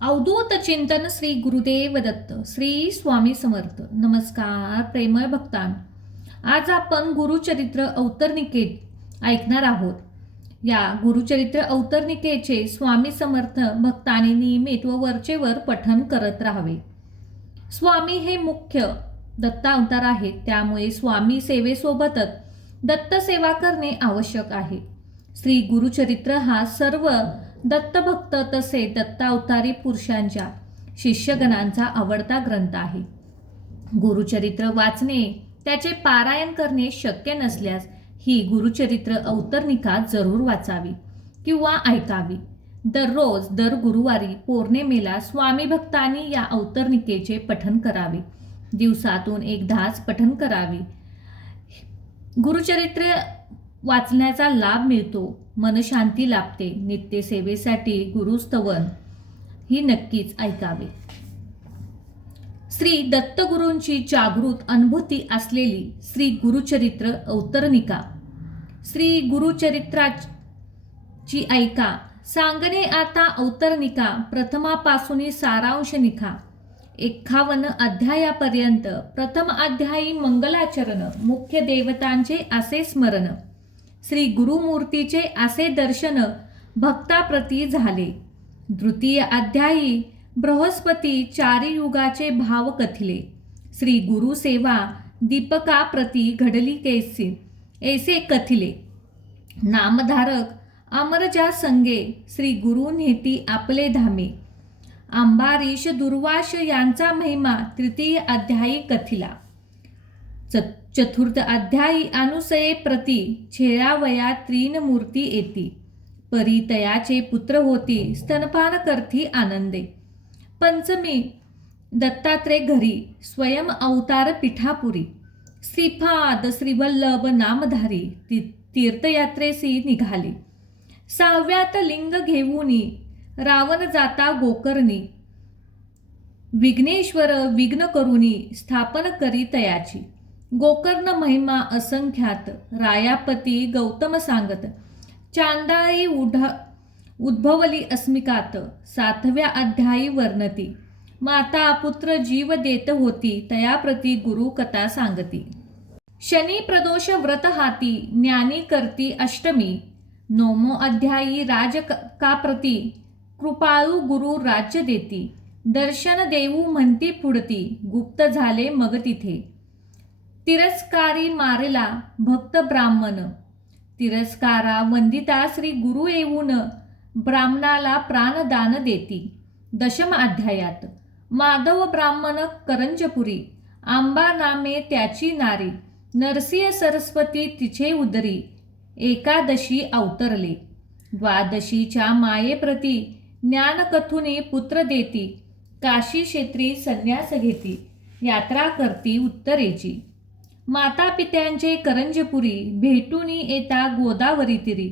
अवधूत चिंतन श्री गुरुदेव दत्त श्री स्वामी समर्थ. नमस्कार प्रेमळ भक्तान, आज आपण गुरुचरित्र अवतरणिकेत ऐकणार आहोत. या गुरुचरित्र अवतरणिकेचे स्वामी समर्थ भक्तांनी नियमित व वरचेवर पठण करत राहावे. स्वामी हे मुख्य दत्तावतार आहेत, त्यामुळे स्वामी सेवेसोबतच दत्त सेवा करणे आवश्यक आहे. श्री गुरुचरित्र हा सर्व दत्तभक्त तसे दत्तावतारी पुरुषांच्या शिष्यगणांचा आवडता ग्रंथ आहे. गुरुचरित्र वाचणे, त्याचे पारायण करणे शक्य नसल्यास ही गुरुचरित्र अवतरणिका जरूर वाचावी किंवा ऐकावी. दररोज दर गुरुवारी पौर्णिमेला स्वामी भक्तांनी या अवतरणिकेचे पठण करावे. दिवसातून एकदाच पठण करावे. गुरुचरित्र वाचण्याचा लाभ मिळतो, मनशांती लाभते. नित्यसेवेसाठी गुरुस्तवन ही नक्कीच ऐकावे. श्री दत्तगुरूंची जागृत अनुभूती असलेली श्री गुरुचरित्र अवतरणिका. श्री गुरुचरित्राची ऐका. सांगणे आता अवतरणिका. प्रथमापासून सारांश निखा. 51 अध्यायापर्यंत. प्रथम अध्यायी मंगलाचरण. मुख्य देवतांचे असे स्मरण. श्री गुरुमूर्तीचे असे दर्शन भक्ताप्रती झाले. द्वितीय अध्यायी बृहस्पती चारी युगाचे भाव कथिले. श्री गुरुसेवा दीपकाप्रती घडली कैसी ऐसे कथिले. नामधारक अमरजा संगे श्री गुरु नेती आपले धामे. अंबारीश दुर्वास यांचा महिमा तृतीय अध्यायी कथिला. चतुर्थ अध्यायी अनुसये प्रती छेळावया तीन मूर्ती येती. परितयाचे पुत्र होती स्तनपान करती आनंदे. पंचमी दत्तात्रय घरी स्वयं अवतार पिठापुरी. श्रीपाद श्रीवल्लभ नामधारी तीर्थयात्रेसी निघाले. सहाव्यात लिंग घेऊनी रावण जाता गोकर्णी. विघ्नेश्वर विघ्न करुनी स्थापन करी तयाची. गोकर्ण महिमा असंख्यात रायापती गौतम सांगत. चांदाळी उद्भवली अस्मिकात. 7व्या अध्यायी वर्णती. माता पुत्र जीव देत होती तयाप्रती गुरु कथा सांगती. शनी प्रदोष व्रत हाती ज्ञानी करती अष्टमी. 9मो अध्यायी राजकाप्रती कृपाळू गुरु राज्य देती. दर्शन देऊ म्हणती पुढती गुप्त झाले मग तिथे. तिरस्कारी मारला भक्त ब्राह्मण. तिरस्कारा वंदिता श्री गुरु येऊन ब्राह्मणाला प्राणदान देती. 10म अध्यायात माधव ब्राह्मण करंजपुरी. आंबा नामे त्याची नारी. नरसिंह सरस्वती तिचे उदरी. एकादशी अवतरले. द्वादशीच्या मायेप्रती ज्ञान कथुनी पुत्र देती. काशी क्षेत्री संन्यास घेती. यात्रा करती उत्तरेची. माता पित्यांचे करंजपुरी भेटून येता गोदावरी तिरी.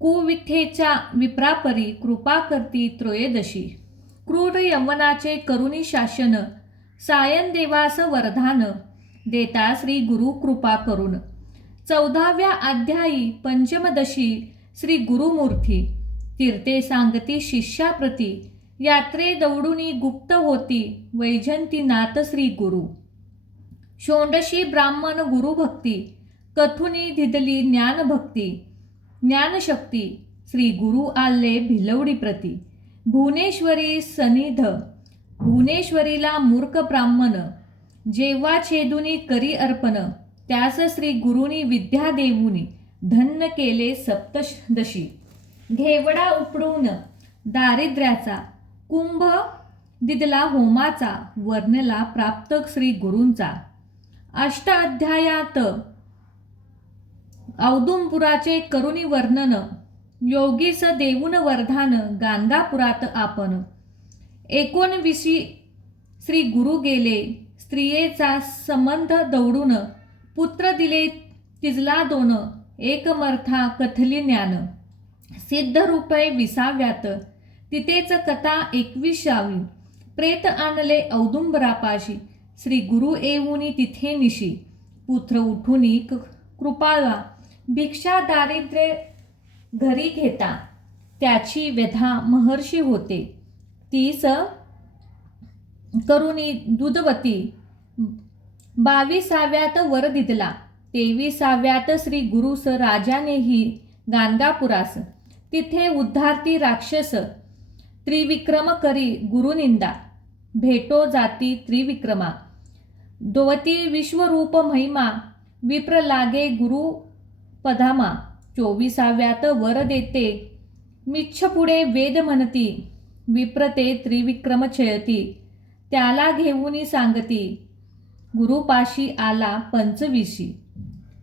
कुविठेच्या विप्रापरी कृपा करती त्रयोदशी. क्रूर यवनाचे करुणी शासन. सायन देवास वरदान देता श्री गुरु कृपा करून. 14व्या अध्यायी पंचमदशी श्री गुरुमूर्ती. तीर्थे सांगती शिष्याप्रती. यात्रे दौडुनी गुप्त होती वैजंतीनाथ श्री गुरु. षोडशी ब्राह्मण गुरुभक्ती. कथुनी धिदली ज्ञानभक्ती. ज्ञानशक्ती श्री गुरु आले भिलवडी प्रती. भुवनेश्वरी सनिध. भुवनेश्वरीला मूर्ख ब्राह्मण. जेव्हा छेदुनी करी अर्पण. त्यास श्री गुरुनी विद्या देऊनी धन्य केले सप्तदशी. घेवडा उपडून दारिद्र्याचा. कुंभ दिदला होमाचा. वर्णला प्राप्त श्री गुरूंचा. अष्टाध्यायात औदुंबराचे करुणी वर्णन. योगीस देऊन वरदान गाणगापुरात आपण. 19वी श्री गुरु गेले स्त्रियेचा संबंध दौडून. पुत्र दिले तिजला 2. एकमर्था कथली ज्ञान. सिद्ध रूपे 20व्यात. तिथेच कथा 21वी. प्रेत आणले औदुंबरापाशी. श्री गुरु येऊनी तिथे निशी. पुत्र उठुनी कृपाळा. भिक्षा दारिद्र्य घरी घेता. त्याची व्यथा महर्षी होते. 30 करुणी दूधवती, 22व्यात वर दिदला, 23व्यात श्री गुरुस राजानेही गाणगापुरास, तिथे उद्धारती राक्षस, त्रिविक्रम करी गुरुनिंदा, भेटो जाती त्रिविक्रमा, दोवती विश्वरूप महिमा, विप्र लागे गुरु पधामा, 24व्यात वर देते, मिच्छ पुढे वेद म्हणती, विप्रते त्रिविक्रम छयती, त्याला घेऊनी सांगती, गुरुपाशी आला 25.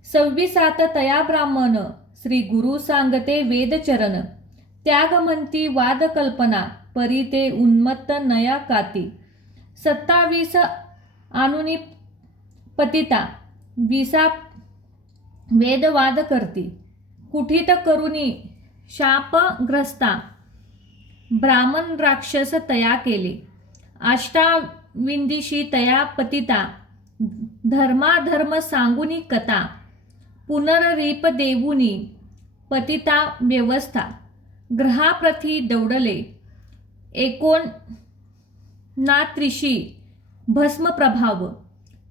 26 तया ब्राह्मण, श्री गुरु सांगते वेदचरण, त्याग म्हणती वाद कल्पना, परी ते उन्मत्त नया काती, 27 आणुनी पतिता, 20 वेदवाद करती, कुठित करुणी शापग्रस्ता, ब्राह्मण राक्षस तया केले, अष्टाविंदिशी तया पतिता, धर्माधर्म सांगुनी कथा, पुनररीप देऊनी पतिता व्यवस्था, ग्रहाप्रती दौडले, 29 भस्म प्रभाव,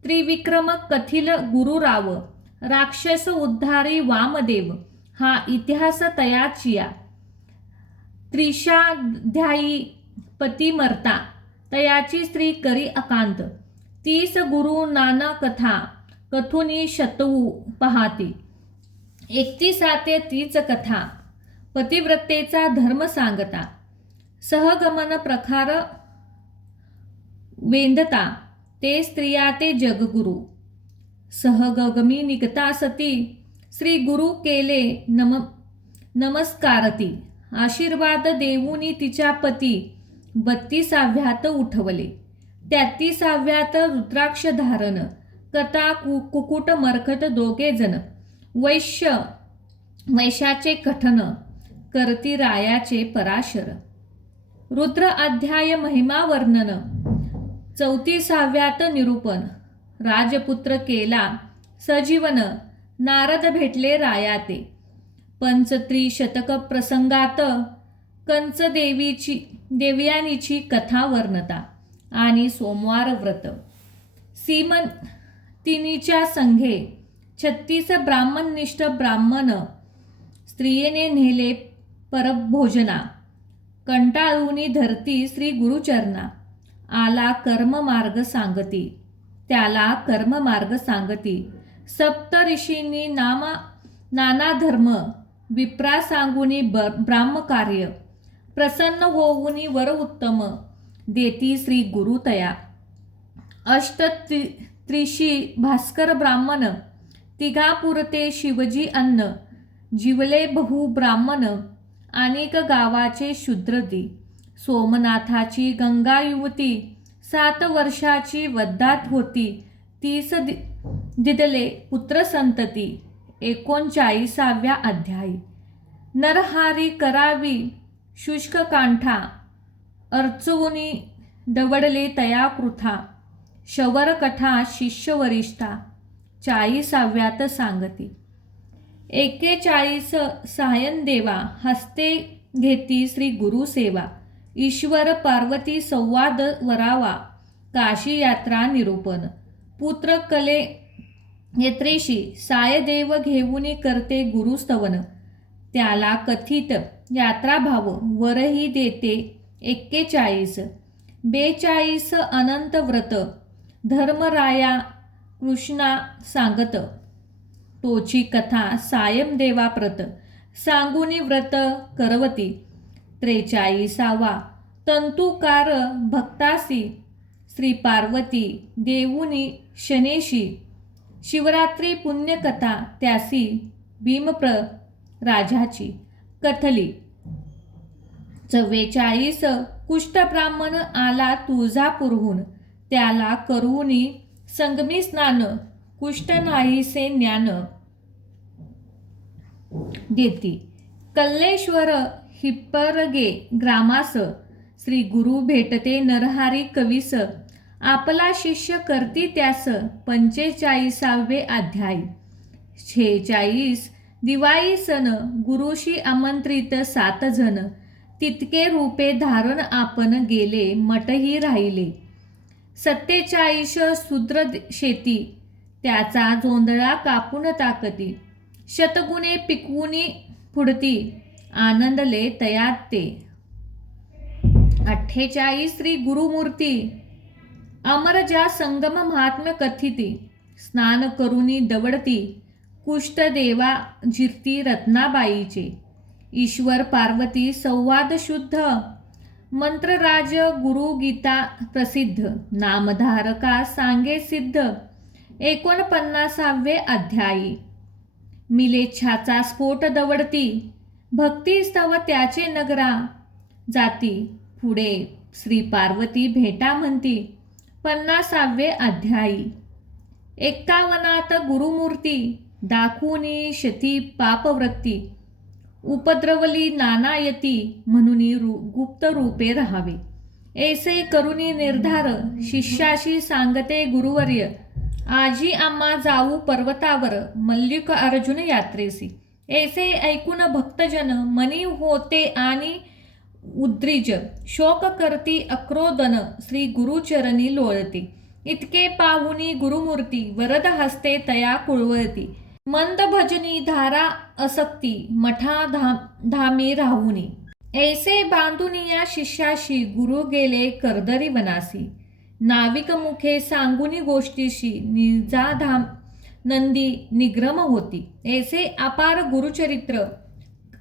त्रिविक्रम कथिल गुरुराव, राक्षस उद्धारी वामदेव, हा इतिहास तयाचिया, 30ध्यायी पती मरता, तयाची स्त्री करी अकांत, 30 गुरु नाना कथा, कथुनी शतवू पाहती, 31 तीच कथा, पतिव्रतेचा धर्म सांगता, सहगमन प्रखार वेंदता, ते स्त्रिया ते जगगुरु, सहगगमी निघता सती, श्री गुरु केले नमस्कारती, आशीर्वाद देऊनी तिच्या पती, 32व्यात उठवले, 33व्यात रुद्राक्ष धारण, कथा कुकुट मरकट दोघे जण, वैश्याचे कथन, करती रायाचे पराशर, रुद्र अध्याय महिमा वर्णन, 34व्यात निरूपण, राजपुत्र केला सजीवन, नारद भेटले रायाते, पंचत्रिशतक प्रसंगात, कंच देवयानीची कथा वर्णता, आणि सोमवार व्रत, सीमंतिनीच्या संघे, 36 ब्राह्मणनिष्ठ ब्राह्मण, स्त्रियेने नेले परभोजना, कंटाळूनी धरती श्री गुरुचरणा, आला कर्ममार्ग सांगती, त्याला कर्ममार्ग सांगती, सप्त ऋषींनी नाना धर्म, विप्रा सांगुनी ब्राह्मकार्य, प्रसन्न होऊनी वर उत्तम, देती श्री गुरुतया, अष्टत्रिशी भास्कर ब्राह्मण, तिघापुरते शिवजी अन्न, जीवले बहु ब्राह्मण, अनेक गावाचे शूद्रदी, सोमनाथाची गंगा युवती, 7 वर्षाची वद्दात होती, 30 दिदले पुत्र संतती, 39व्या अध्यायी, नरहारी करावी शुष्क कांठा, अर्चवुनी दवडले तया कृथा, शवर कथा शिष्य वरिष्ठा, 40व्यात सांगती, 41 सायन देवा, हस्ते घेती श्री गुरु सेवा, ईश्वर पार्वती संवाद वरावा, काशी यात्रा निरूपण, पुत्र कले नेत्रेशी, सायदेव घेऊनी करते गुरुस्तवन, त्याला कथित यात्राभाव, वरही देते 41, 42 अनंत व्रत, धर्मराया कृष्णा सांगत, तोची कथा सायम देवाप्रत, सांगुनी व्रत करवती, 43वा तंतुकार भक्तासी, श्री पार्वती देऊनी शनेशी, शिवरात्री पुण्यकथा त्यासी, भीमप्र राजाची कथली, 44 कुष्ठ ब्राह्मण आला तुळजापूरहून, त्याला करूनी संगमी स्नान, कुष्ठ नाहीसे ज्ञान देती, कल्लेश्वर हिप्परगे ग्रामास, श्री गुरु भेटते नरहारी कवीस, आपला शिष्य करती त्यास, 45वे अध्याय, 46 दिवाळी सण, गुरुशी आमंत्रित 7 जण, तितके रूपे धारण आपण गेले मठही राहिले. 47 शूद्र शेती त्याचा जोंधळा कापून टाकती. शतगुणे पिकवुनी फुडती आनंदले तयात ते. 48 श्री गुरुमूर्ती अमर ज्या संगम महात्म्य कथिती. स्नान करुनी दवडती कुष्ठ देवा जिरती रत्नाबाईचे. ईश्वर पार्वती संवाद शुद्ध मंत्रराज गुरु गीता प्रसिद्ध. नामधारका सांगे सिद्ध 49वे अध्यायी. मिलेच्छाचा स्फोट दवडती भक्ती स्तव त्याचे नगरा जाती. पुढे श्री पार्वती भेटा म्हणती 50वे अध्यायी. 51त गुरुमूर्ती दाखवूनी शती पापवृत्ती. उपद्रवली नानायती म्हणून गुप्त रूपे राहावे. ऐसे करुनी निर्धार शिष्याशी सांगते गुरुवर्य. आजी आम्हा जाऊ पर्वतावर मल्लिक अर्जुन यात्रेसी. ऐसे ऐकून भक्तजन मनी होते आणि उद्रिज. शोक करती अक्रोदन श्री गुरुचरणी लोळती. इतके पाहुनी गुरुमूर्ती वरद हस्ते तया कुळवळती. मंद भजनी धारा असक्ती मठा धामी राहुनी. ऐसे बांधुनी या शिष्याशी गुरु गेले कर्दरी वनासी. नाविक मुखे सांगुनी गोष्टीशी निजाधाम नंदी निग्रम होती. ऐसे अपार गुरुचरित्र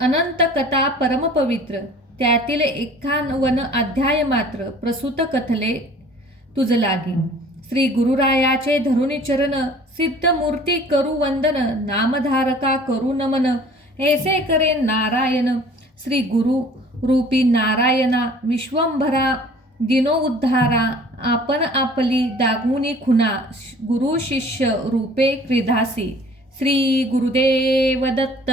अनंत कथा परमपवित्र. त्यातील 51 अध्याय मात्र प्रसूत कथले तुझ लागे. श्री गुरुरायाचे धरुणी चरण सिद्ध मूर्ती करू वंदन. नामधारका करू नमन ऐसे करे नारायण. श्री गुरु रूपी नारायणा विश्वंभरा दिनो उद्धारा. आपण आपली दागुनी खुना गुरु शिष्य रूपे क्रीधासी. श्री गुरुदेव दत्त.